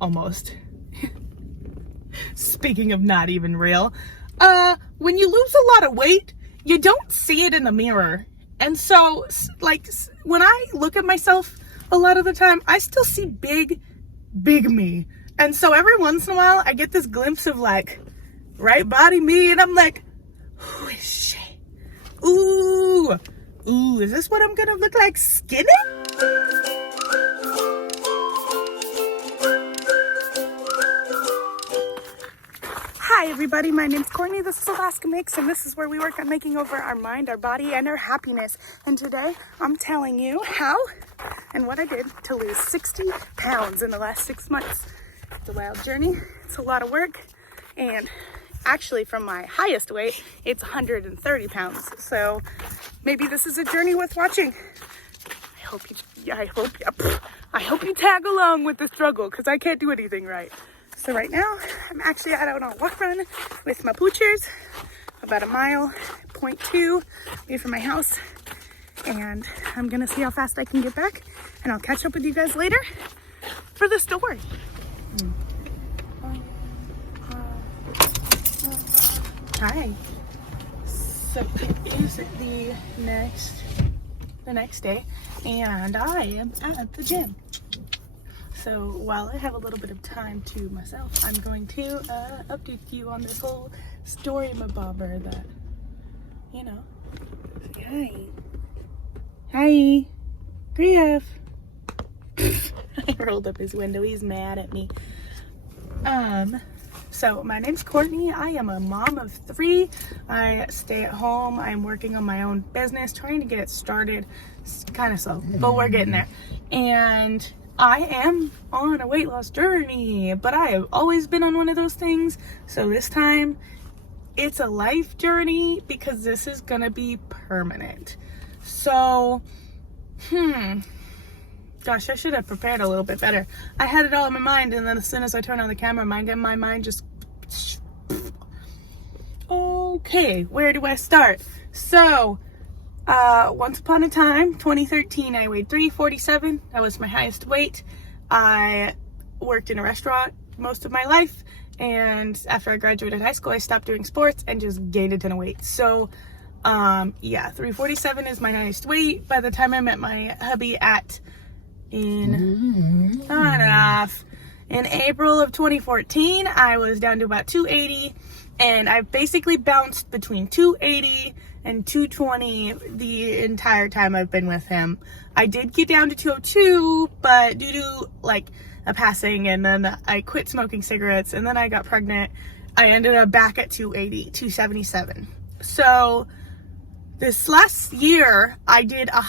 almost. Speaking of not even real, when you lose a lot of weight, you don't see it in the mirror. And so, like, when I look at myself a lot of the time, I still see big me. And so every once in a while, I get this glimpse of, like, right body me, and I'm like, who is she? Ooh, is this what I'm gonna look like skinny? Hi everybody, my name's Courtney, this is Alaska Mix, and this is where we work on making over our mind, our body, and our happiness. And today, I'm telling you how and what I did to lose 60 pounds in the last 6 months. It's a wild journey, it's a lot of work, and actually from my highest weight, it's 130 pounds. So maybe this is a journey worth watching. I hope you tag along with the struggle, because I can't do anything right. So right now, I'm actually out on a walk run with my poochers, about 1.2 miles away from my house. And I'm gonna see how fast I can get back, and I'll catch up with you guys later for the story. Hi. So it is the next day, and I am at the gym. So while I have a little bit of time to myself, I'm going to update you on this whole story mabobber that, you know. Say hi. Hi. Griff. I rolled up his window. He's mad at me. So my name's Courtney. I am a mom of 3. I stay at home. I'm working on my own business, trying to get it started. It's kind of slow, but we're getting there. And I am on a weight loss journey, but I have always been on one of those things. So this time it's a life journey, because this is gonna be permanent. So, gosh, I should have prepared a little bit better. I had it all in my mind, and then as soon as I turned on the camera, my mind just, okay, where do I start? So, once upon a time, 2013, I weighed 347. That was my highest weight. I worked in a restaurant most of my life, and after I graduated high school, I stopped doing sports and just gained a ton of weight. So, yeah, 347 is my highest weight. By the time I met my hubby in April of 2014, I was down to about 280, and I've basically bounced between 280 and 220 the entire time I've been with him. I did get down to 202, but due to like a passing, and then I quit smoking cigarettes, and then I got pregnant, I ended up back at 280, 277. So this last year, I did a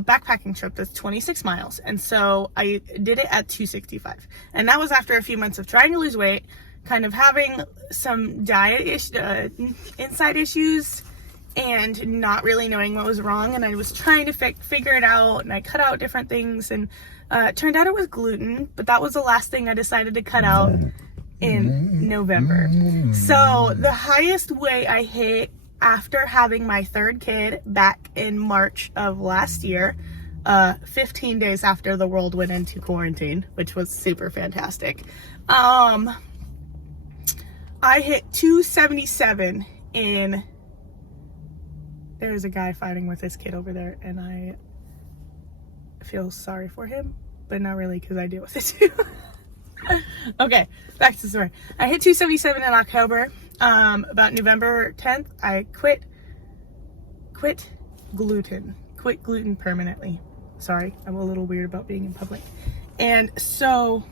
backpacking trip that's 26 miles. And so I did it at 265. And that was after a few months of trying to lose weight, kind of having some diet inside issues, and not really knowing what was wrong. And I was trying to figure it out, and I cut out different things, and it turned out it was gluten, but that was the last thing I decided to cut out in November. So the highest weight I hit after having my 3rd kid back in March of last year, 15 days after the world went into quarantine, which was super fantastic. I hit 277 in, there's a guy fighting with his kid over there, and I feel sorry for him, but not really, because I deal with it too. Okay, back to the story. I hit 277 in October. About November 10th, I quit gluten permanently. Sorry, I'm a little weird about being in public. And so,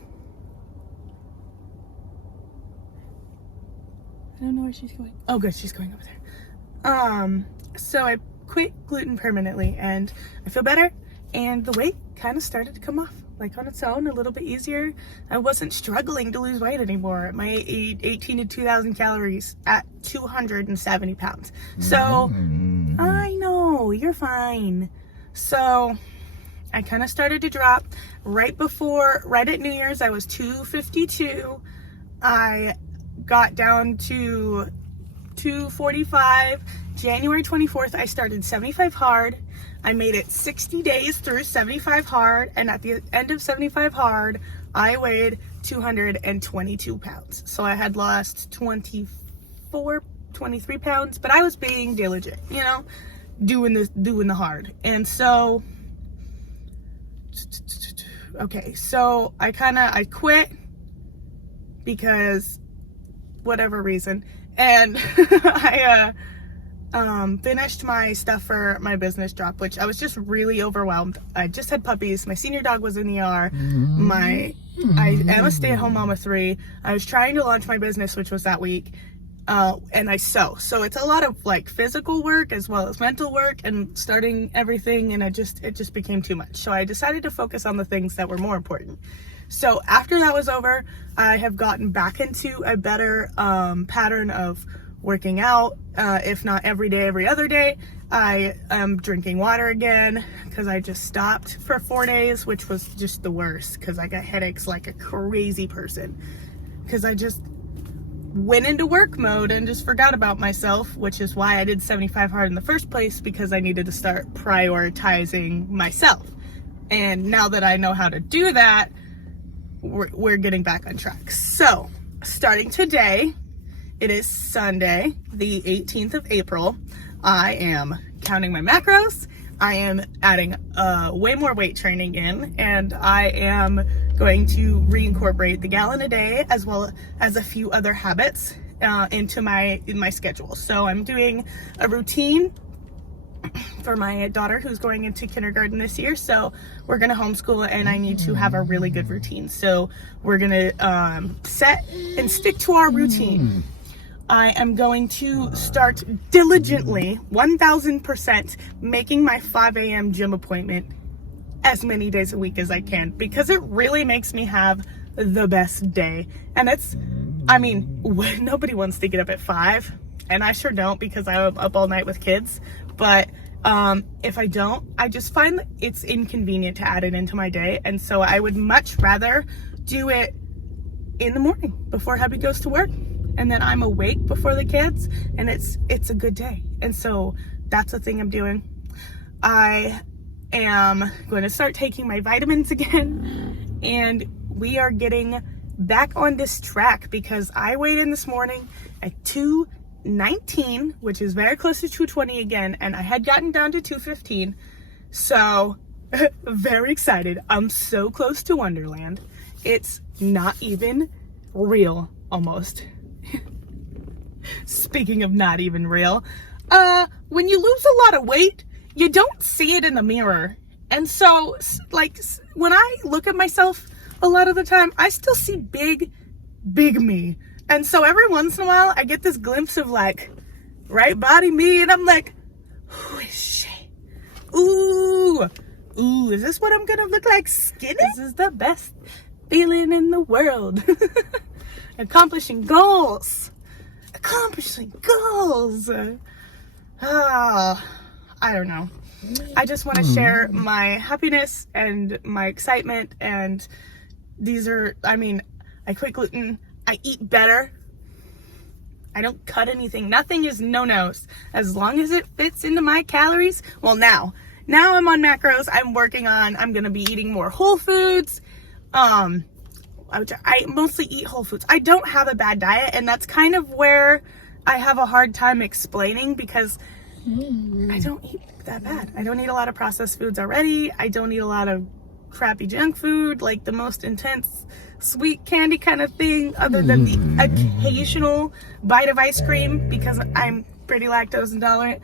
I don't know where she's going. Oh, good, she's going over there. So I quit gluten permanently, and I feel better, and the weight kind of started to come off, like on its own, a little bit easier. I wasn't struggling to lose weight anymore. My 18 to 2,000 calories at 270 pounds. So, I know, you're fine. So, I kind of started to drop. Right at New Year's, I was 252. I got down to 245. January 24th, I started 75 hard. I made it 60 days through 75 hard, and at the end of 75 hard, I weighed 222 pounds. So I had lost 23 pounds, but I was being diligent, you know, doing the hard. And so, okay, so I quit because whatever reason. And I finished my stuff for my business drop, which I was just really overwhelmed. I just had puppies. My senior dog was in the ER. I am a stay-at-home mom of 3. I was trying to launch my business, which was that week. And I sew. So it's a lot of like physical work as well as mental work and starting everything. And it just became too much. So I decided to focus on the things that were more important. So after that was over, I have gotten back into a better pattern of working out, if not every day, every other day. I am drinking water again because I just stopped for 4 days, which was just the worst because I got headaches like a crazy person because I just went into work mode and just forgot about myself, which is why I did 75 hard in the first place, because I needed to start prioritizing myself. And now that I know how to do that, we're getting back on track. So starting today, it is Sunday, the 18th of April. I am counting my macros. I am adding way more weight training in, and I am going to reincorporate the gallon a day as well as a few other habits into my schedule. So I'm doing a routine for my daughter who's going into kindergarten this year. So we're going to homeschool, and I need to have a really good routine. So we're going to set and stick to our routine. I am going to start diligently, 1000%, making my 5 a.m. gym appointment as many days a week as I can, because it really makes me have the best day. And nobody wants to get up at 5, and I sure don't, because I'm up all night with kids. But if I don't, I just find that it's inconvenient to add it into my day. And so I would much rather do it in the morning before hubby goes to work, and then I'm awake before the kids, and it's a good day. And so that's the thing I'm doing. I am going to start taking my vitamins again, and we are getting back on this track, because I weighed in this morning at 219, which is very close to 220 again, and I had gotten down to 215. So very excited. I'm so close to Wonderland. It's not even real, almost. Speaking of not even real, when you lose a lot of weight, you don't see it in the mirror. And so, like, when I look at myself a lot of the time, I still see big me. And so every once in a while, I get this glimpse of like right body me, and I'm like, who is she? Ooh, is this what I'm gonna look like skinny? This is the best feeling in the world. Accomplishing goals. I don't know. I just want to share my happiness and my excitement, and I quit gluten. I eat better. I don't cut anything. Nothing is no-nos. As long as it fits into my calories. Well, now I'm on macros. I'm going to be eating more whole foods. I mostly eat whole foods. I don't have a bad diet, and that's kind of where I have a hard time explaining, because I don't eat that bad. I don't eat a lot of processed foods already. I don't eat a lot of crappy junk food, like the most intense sweet candy kind of thing, other than the occasional bite of ice cream, because I'm pretty lactose intolerant.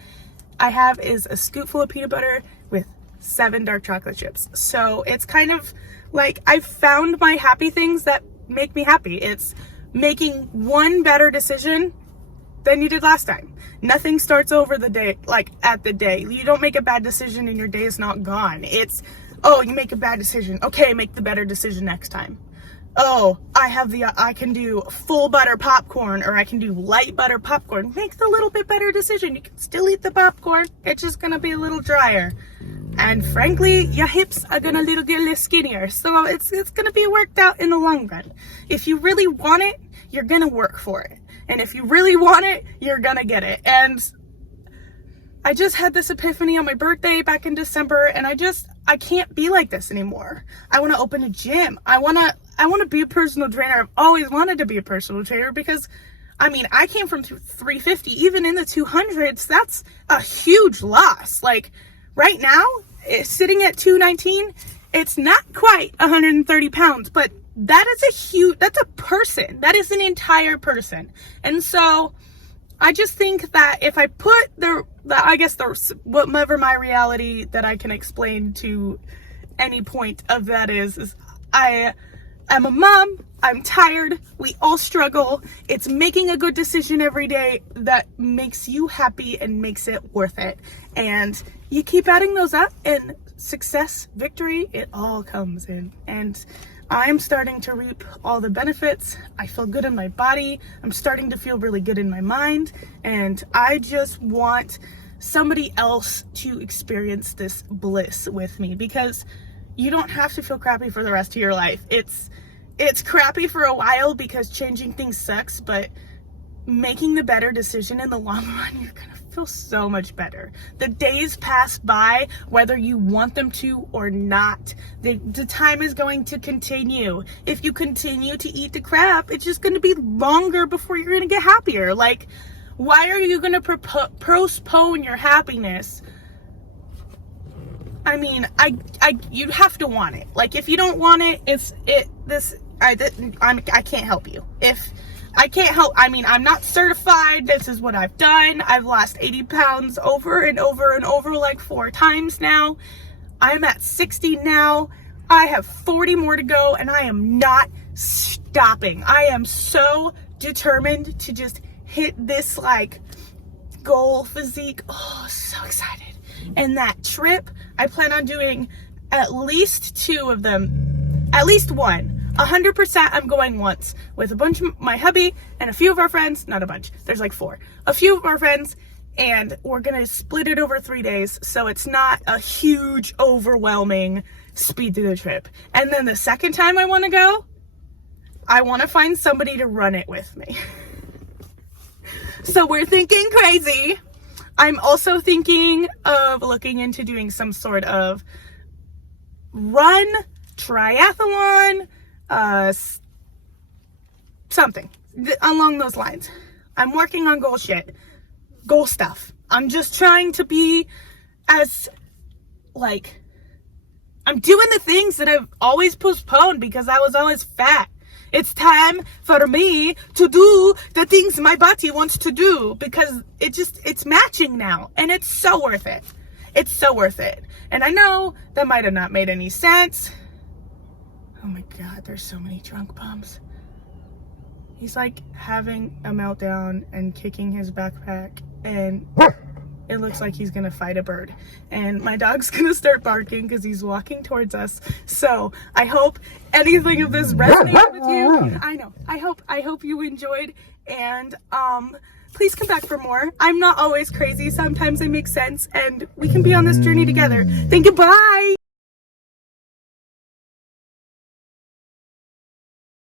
I have is a scoop full of peanut butter with 7 dark chocolate chips. So it's kind of like I've found my happy things that make me happy. It's making one better decision than you did last time. Nothing starts over the day, like at the day. You don't make a bad decision and your day is not gone. It's, oh, you make a bad decision. Okay, make the better decision next time. Oh, I can do full butter popcorn, or I can do light butter popcorn. Make the little bit better decision. You can still eat the popcorn. It's just gonna be a little drier. And frankly, your hips are gonna get a little skinnier. So it's gonna be worked out in the long run. If you really want it, you're gonna work for it. And if you really want it, you're gonna get it. And I just had this epiphany on my birthday back in December, and I can't be like this anymore. I want to open a gym. I want to be a personal trainer. I've always wanted to be a personal trainer because, I mean, I came from 350, even in the 200s. That's a huge loss. Like right now, it's sitting at 219. It's not quite 130 pounds, but that's a person. That is an entire person. And so I just think that if I put whatever my reality that I can explain to any point of that is I am a mom. I'm tired. We all struggle. It's making a good decision every day that makes you happy and makes it worth it. And you keep adding those up, and success, victory, it all comes in. And I'm starting to reap all the benefits. I feel good in my body. I'm starting to feel really good in my mind. And I just want somebody else to experience this bliss with me, because you don't have to feel crappy for the rest of your life. It's crappy for a while because changing things sucks, but making the better decision in the long run, you're gonna feel so much better. The days pass by whether you want them to or not. The time is going to continue. If you continue to eat the crap, it's just gonna be longer before you're gonna get happier. Like, why are you gonna postpone your happiness? I mean, you'd have to want it. Like, if you don't want it, I can't help you. I mean, I'm not certified. This is what I've done. I've lost 80 pounds over and over and over like 4 times now. I'm at 60 now. I have 40 more to go, and I am not stopping. I am so determined to just hit this like goal physique. Oh, so excited. And that trip, I plan on doing at least 2 of them, at least one. 100% I'm going once with a bunch of my hubby and a few of our friends. Not a bunch, there's like 4. A few of our friends, and we're gonna split it over 3 days, so it's not a huge, overwhelming speed through the trip. And then the second time I wanna go, I wanna find somebody to run it with me. So we're thinking crazy. I'm also thinking of looking into doing some sort of run, triathlon, something along those lines. I'm working on goal stuff. I'm just trying to be as, like, I'm doing the things that I've always postponed because I was always fat. It's time for me to do the things my body wants to do because it's matching now, and it's so worth it. It's so worth it. And I know that might have not made any sense. Oh my God, there's so many drunk bums. He's like having a meltdown and kicking his backpack, and it looks like he's gonna fight a bird. And my dog's gonna start barking because he's walking towards us. So I hope anything of this resonated with you. I know. I hope you enjoyed, and please come back for more. I'm not always crazy. Sometimes I make sense, and we can be on this journey together. Thank you. Bye.